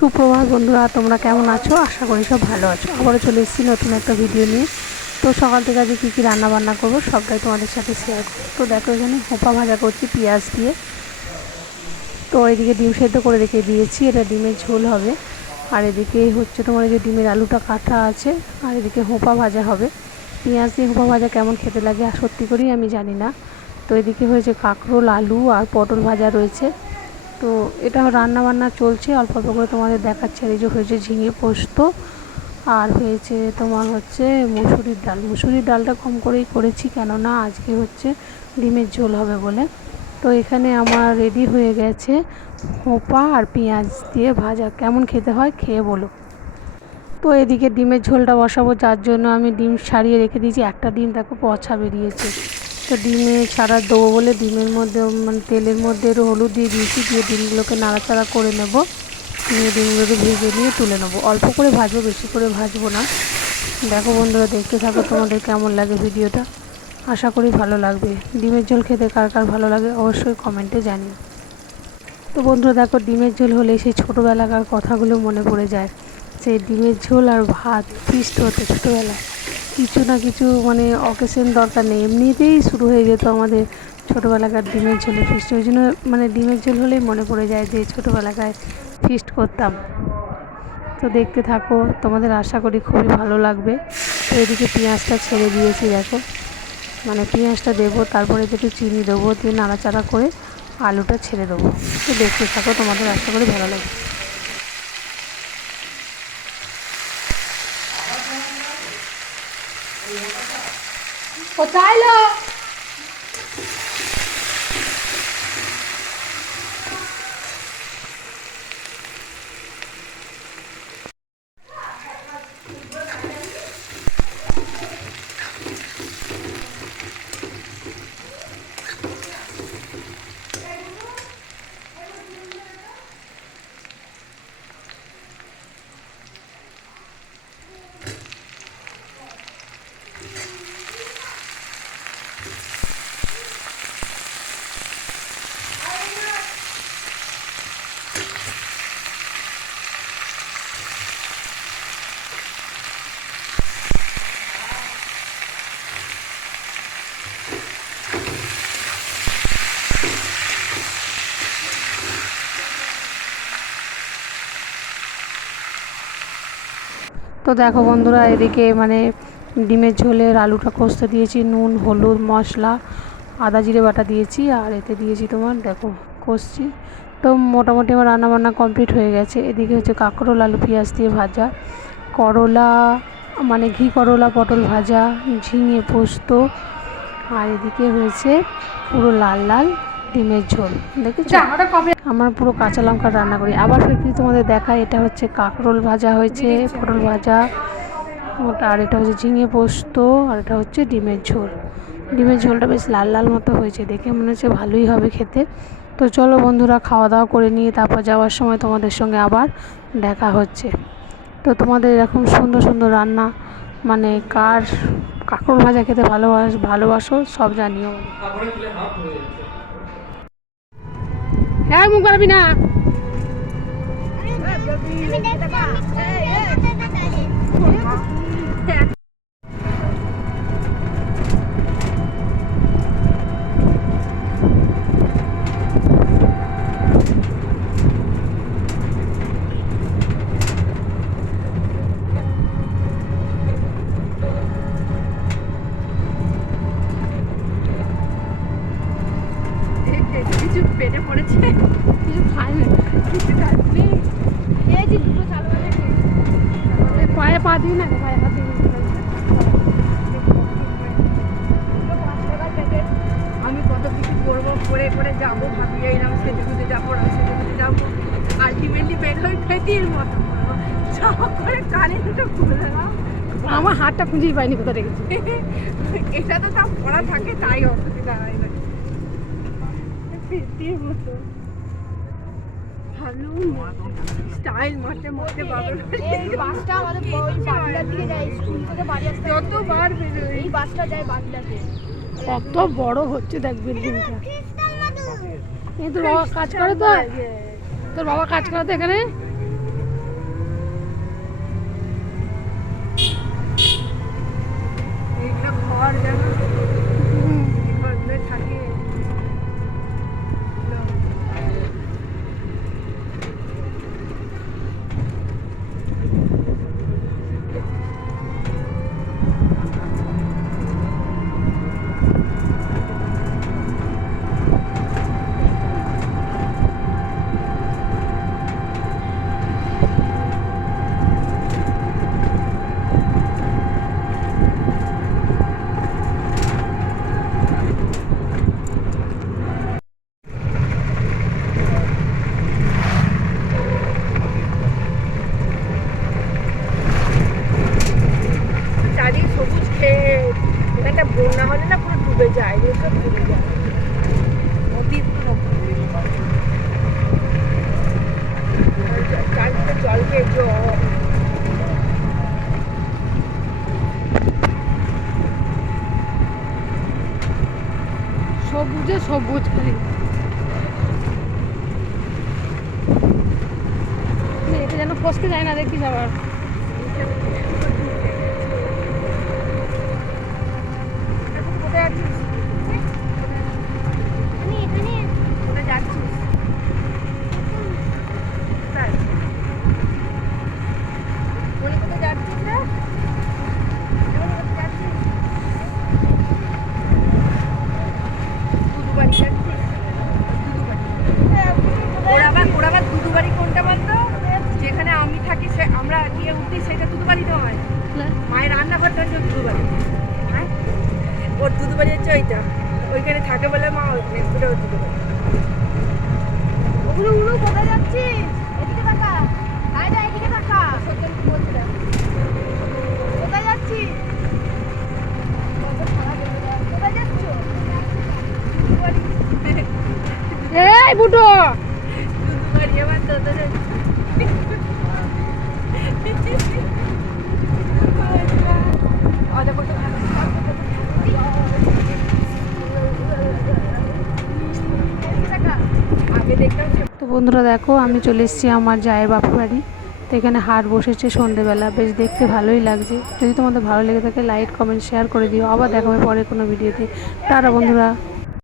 সুপ্রভাত বন্ধুরা, তোমরা কেমন আছো? আশা করি সব ভালো আছো। আবারও চলে এসেছি নতুন একটা ভিডিও নিয়ে। তো সকাল থেকে আজকে কী কী রান্না বান্না করব সবটাই তোমাদের সাথে শেয়ার করব। তো দেখো এখানে হোপা ভাজা করছি পেঁয়াজ দিয়ে। তো এদিকে ডিম সেদ্ধ করে রেখে দিয়েছি, এটা ডিমের ঝোল হবে। আর এদিকে হচ্ছে তোমার যে ডিমের আলুটা কাটা আছে, আর এদিকে হোপা ভাজা হবে। পেঁয়াজ দিয়ে হোপা ভাজা কেমন খেতে লাগে আর সত্যি করেই আমি জানি না। তো এদিকে হয়েছে কাঁকরোল, আলু আর পটল ভাজা রয়েছে। তো এটা রান্না বান্না চলছে, অল্প অল্প করে তোমাদের দেখাচ্ছে। আর এই যে হয়েছে ঝিঙে পোস্ত, আর হয়েছে তোমার হচ্ছে মুসুরির ডাল। মুসুরির ডালটা কম করেই করেছি, কেননা আজকে হচ্ছে ডিমের ঝোল হবে বলে। তো এখানে আমার রেডি হয়ে গেছে হোপা আর পেঁয়াজ দিয়ে ভাজা। কেমন খেতে হয় খেয়ে বলো। তো এদিকে ডিমের ঝোলটা বসাবো, যার জন্য আমি ডিম সারিয়ে রেখে দিয়েছি। একটা ডিম দেখো পচা বেরিয়েছে। তো ডিমে ছাড়া দেবো বলে ডিমের মধ্যে মানে তেলের মধ্যে হলুদ দিয়ে দিয়েছি, দিয়ে ডিমগুলোকে নাড়াচাড়া করে নেব। নিয়ে ডিমগুলোকে ভেজে নিয়ে তুলে নেব। অল্প করে ভাজবো, বেশি করে ভাজবো না। দেখো বন্ধুরা, দেখতে থাকো তোমাদের কেমন লাগে ভিডিওটা। আশা করি ভালো লাগবে। ডিমের ঝোল খেতে কার কার ভালো লাগে অবশ্যই কমেন্টে জানিও। তো বন্ধুরা, দেখো ডিমের ঝোল হলে সেই ছোটোবেলাকার কথাগুলো মনে পড়ে যায়। সেই ডিমের ঝোল আর ভাত ফিস্ট হতো ছোটোবেলায়। কিছু না কিছু মানে অকেশন দরকার নেই। এমনিতেই শুরু হয়ে যেত আমাদের ছোটোবেলাকার ডিমের ঝোলে ফিস্ট ওই জন্য মানে ডিমের ঝোল হলেই মনে পড়ে যায় যে ছোটোবেলাকায় ফিস্ট করতাম। তো দেখতে থাকো, তোমাদের আশা করি খুবই ভালো লাগবে। তো এদিকে পেঁয়াজটা ছেড়ে দিয়েছি, দেখো। মানে পেঁয়াজটা দেবো, তারপরে একটু চিনি দেবো, দিয়ে নাড়াচাড়া করে আলুটা ছেড়ে দেবো। তো দেখতে থাকো, তোমাদের আশা করি ভালো লাগবে। কোথায় লো তো দেখো বন্ধুরা, এদিকে মানে ডিমের ঝোলের আলুটা কষতে দিয়েছি, নুন, হলুদ, মশলা, আদা জিরে বাটা দিয়েছি, আর এতে দিয়েছি তোমার দেখো কষছি। তো মোটামুটি আমার রান্নাবান্না কমপ্লিট হয়ে গেছে। এদিকে হচ্ছে কাঁকরোল, আলু, পেঁয়াজ দিয়ে ভাজা। করলা মানে ঘি, করলা, পটল ভাজা, ঝিঙে পোস্ত, আর এদিকে হয়েছে পুরো লাল লাল ডিমের ঝোল দেখেছ? আমার পুরো কাঁচা লঙ্কা রান্না করি। আবার ফের তোমাদের দেখায় এটা হচ্ছে কাঁকরোল ভাজা হয়েছে পটল ভাজা ওটা আর এটা হচ্ছে ঝিঙে পোস্ত আর এটা হচ্ছে ডিমের ঝোল। ডিমের ঝোলটা বেশ লাল লাল মতো হয়েছে দেখে মনে হচ্ছে ভালোই হবে খেতে। তো চলো বন্ধুরা খাওয়া দাওয়া করে নিয়ে তারপর যাওয়ার সময় তোমাদের সঙ্গে আবার দেখা হচ্ছে। তো তোমাদের এরকম সুন্দর সুন্দর রান্না মানে কার কাঁকরোল ভাজা খেতে ভালোবাস ভালোবাসো সব জানিও। হ্যাঁ মুখ বাড়াবি না। কিছু পেটে পড়েছে কিছু খাইনি কিছু খাইনি এই যে দুটো চালু পায়ে পা দিই না পায়ে পা দিই আমি কত কিছু করব করে করে যাব ভাবিয়ে এলাম সেজে গুজে যাব না সেজে গুজে যাব আলটিমেটলি বের হয়ে ফেটির মতো করব সব করে কানে দুটো খুলে দিলাম আমার হাতটা খুঁজেই পাইনি কোথা রেখেছি। এটা তো তা পড়া থাকে তাই অসুবিধা হয় না মতো। ভালো স্টাইল মারতে মারতে পাগল এই বাসটা আমাদের ওই বাগদার দিকে যায় স্কুল থেকে বাড়ি আসতে যতবার এই বাসটা যায় বাগদাতে কত বড় হচ্ছে দেখ বিল্ডিংটা এই তোর বাবা কাজ করে তো? তোর বাবা কাজ করে তো এখানে ঘর জানো এই ঘরগুলো থাকে চারি সবুজ খেয়ে এখানটা বন্যা হলে না পুরো ডুবে যায় এগুলো সব ডুবে যায় নদীর পুরো চারিদিকে জল খেয়ে জল সবুজে সবুজ খালি। এটা যেন ফসকে যায় না দেখিস আবার এখন কোথায় আছিস আমি এখানে কোথায় যাচ্ছিস কোথায় মনে কোথায় যাচ্ছিস না মনে কোথায় যাচ্ছিস দুদুবাড়ি যাচ্ছিস দুদুবাড়ি ওর আবার ওর আবার দুদুবাড়ি কোনটা বলতো যেখানে আমি থাকি সে আমরা গিয়ে উঠি সেটা দুদুবাড়ি নয় মায়ের রান্নাঘরটা হচ্ছে দুদুবাড়ি হ্যাঁ ওর হচ্ছে ওইটা। ওইখানে থাকে বলে মা ওর দুদুবাড়ি ওগুলো উড়ু কোথায় যাচ্ছিস? এদিকে তাকা। আয় না এদিকে কোথায় যাচ্ছিস? কোথায় যাচ্ছ? এই বুটো। দুদুবাড়ি আমার তোদের আগে দেখতাম যে তো বন্ধুরা দেখো, আমি চলে এসেছি আমার জায়ের বাপের বাড়ি। তো এখানে হাট বসেছে সন্ধেবেলা। বেশ দেখতে ভালোই লাগছে। যদি তোমাদের ভালো লেগে থাকে লাইক কমেন্ট শেয়ার করে দিও। আবার দেখাবে পরে কোনো ভিডিওতে। তারা বন্ধুরা।